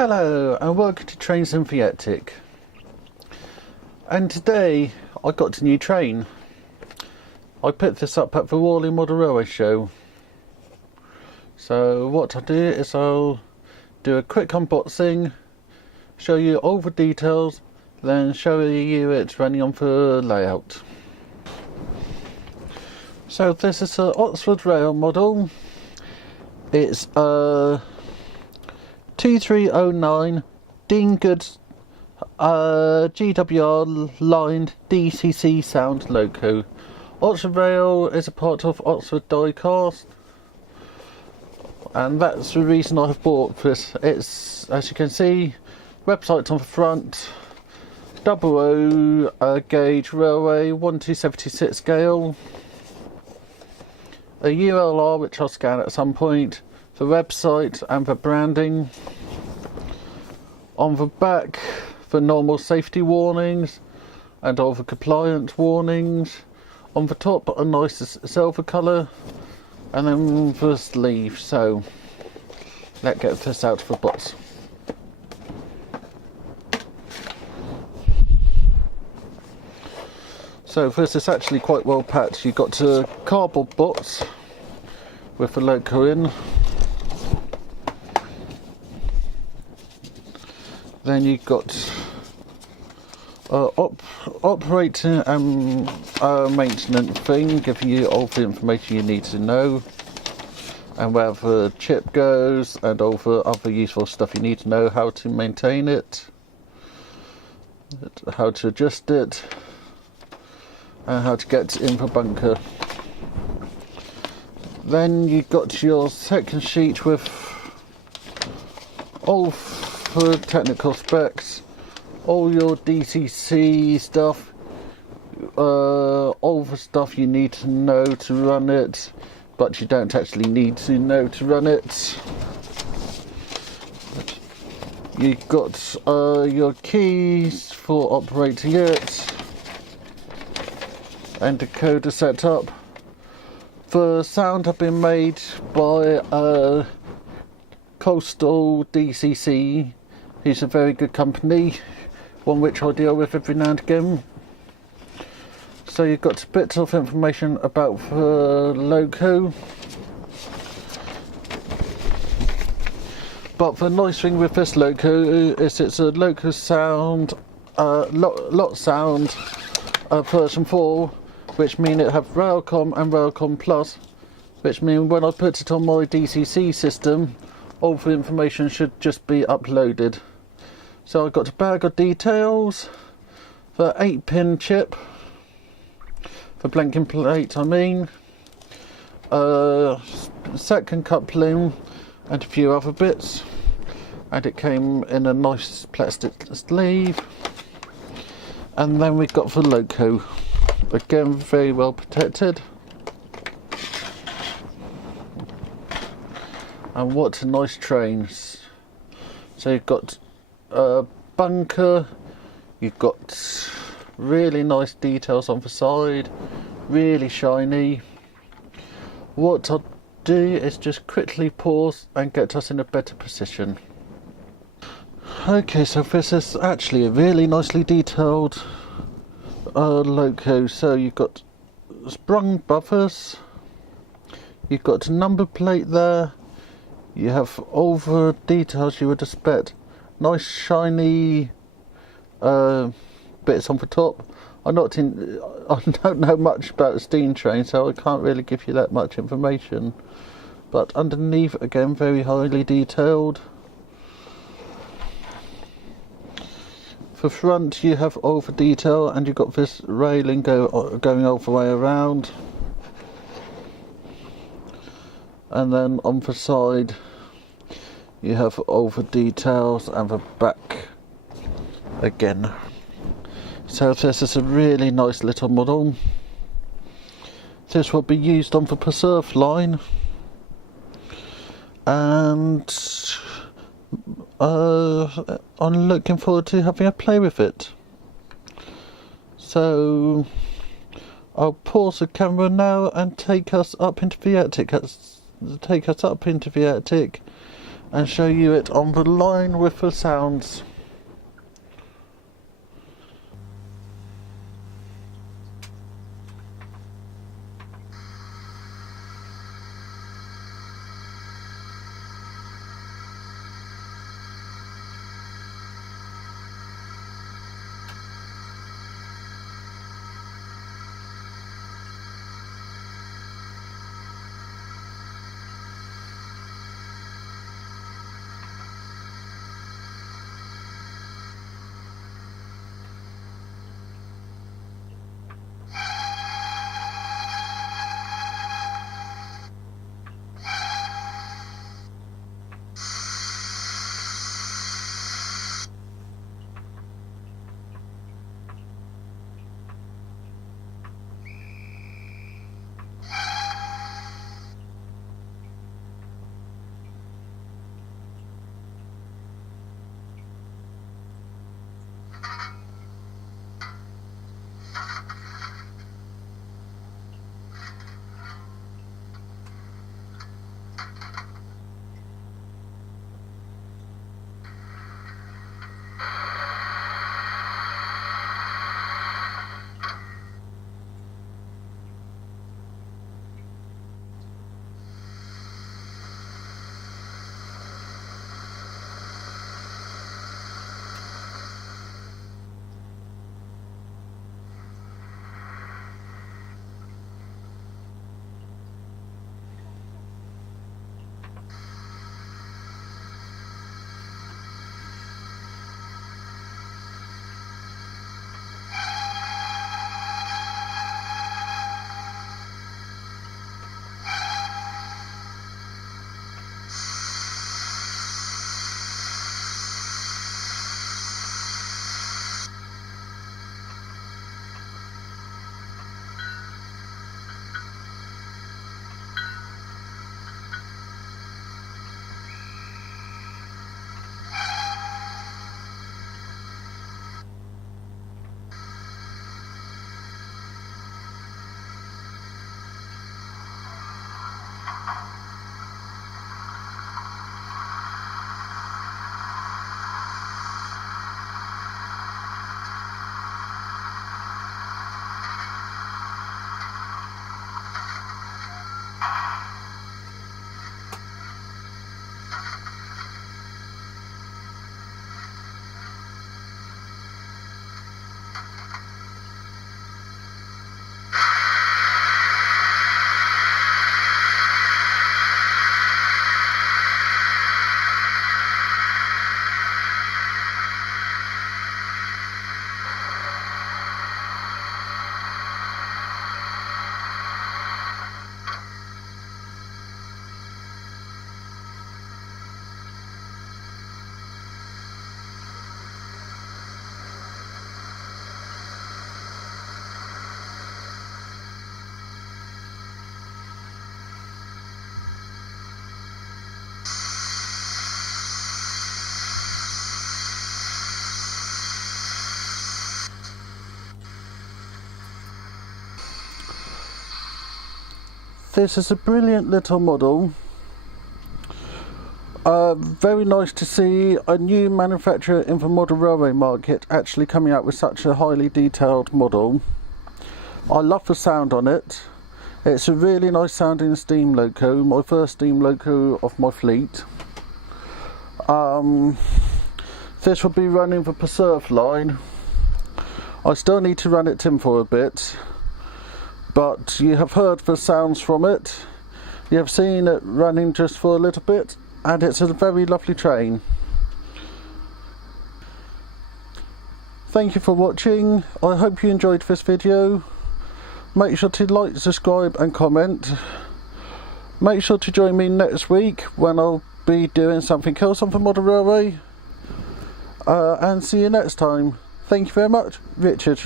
Hello and welcome to Trains and Viatic. And today I got a new train. I picked this up at the Warley Model Railway Show. So what I'll do is I'll do a quick unboxing, show you all the details, then show you it running on the layout. So this is an Oxfrod rail model. It's a 2309 Dean Goods GWR lined DCC sound Loco. Oxford Rail is a part of Oxford Diecast, and that's the reason I have bought this. It's, as you can see, website on the front, 00 gauge railway, 1276 scale, a ULR which I'll scan at some point, the website and the branding. On the back, the normal safety warnings and all the compliance warnings. On the top, a nice silver colour, and then the sleeve. So let's get this out of the box. So this is actually quite well packed. You've got a cardboard box with the Loco in. Then you've got operating and maintenance thing, giving you all the information you need to know, and where the chip goes, and all the other useful stuff you need to know: how to maintain it, how to adjust it, and how to get in the bunker. Then you've got your second sheet with all for technical specs, all your DCC stuff, all the stuff you need to know to run it, but you don't actually need to know to run it. You've got your keys for operating it, and decoder set up. The sound have been made by Coastal DCC, who's a very good company, one which I deal with every now and again. So you've got a bit of information about the Loco. But the nice thing with this Loco is it's a Loco sound, lot sound version 4, which means it have Railcom and Railcom Plus, which means when I put it on my DCC system, all the information should just be uploaded. So I've got a bag of details, the 8-pin chip, the blanking plate I mean, second coupling and a few other bits, and it came in a nice plastic sleeve. And then we've got the Loco, again very well protected. And what a nice train. So you've got a bunker, you've got really nice details on the side, really shiny. What I'll do is just quickly pause and get us in a better position. Okay, so this is actually a really nicely detailed Loco. So you've got sprung buffers, you've got a number plate there, you have all the details you would expect. Nice shiny bits on the top. I don't know much about a steam train, so I can't really give you that much information. But underneath, again, very highly detailed. For front, you have all the detail, and you've got this railing going all the way around. And then on the side, you have all the details, and the back again. So this is a really nice little model. This will be used on the Preserve line, and I'm looking forward to having a play with it. So I'll pause the camera now and take us up into the attic. and show you it on the line with the sounds. This is a brilliant little model. Very nice to see a new manufacturer in the model railway market actually coming out with such a highly detailed model. I love the sound on it. It's a really nice sounding steam loco, my first steam loco of my fleet. This will be running the preserve line. I still need to run it for a bit, but you have heard the sounds from it. You have seen it running just for a little bit, and it's a very lovely train. Thank you for watching. I hope you enjoyed this video. Make sure to like, subscribe and comment. Make sure to join me next week when I'll be doing something else on the model railway. And see you next time. Thank you very much, Richard.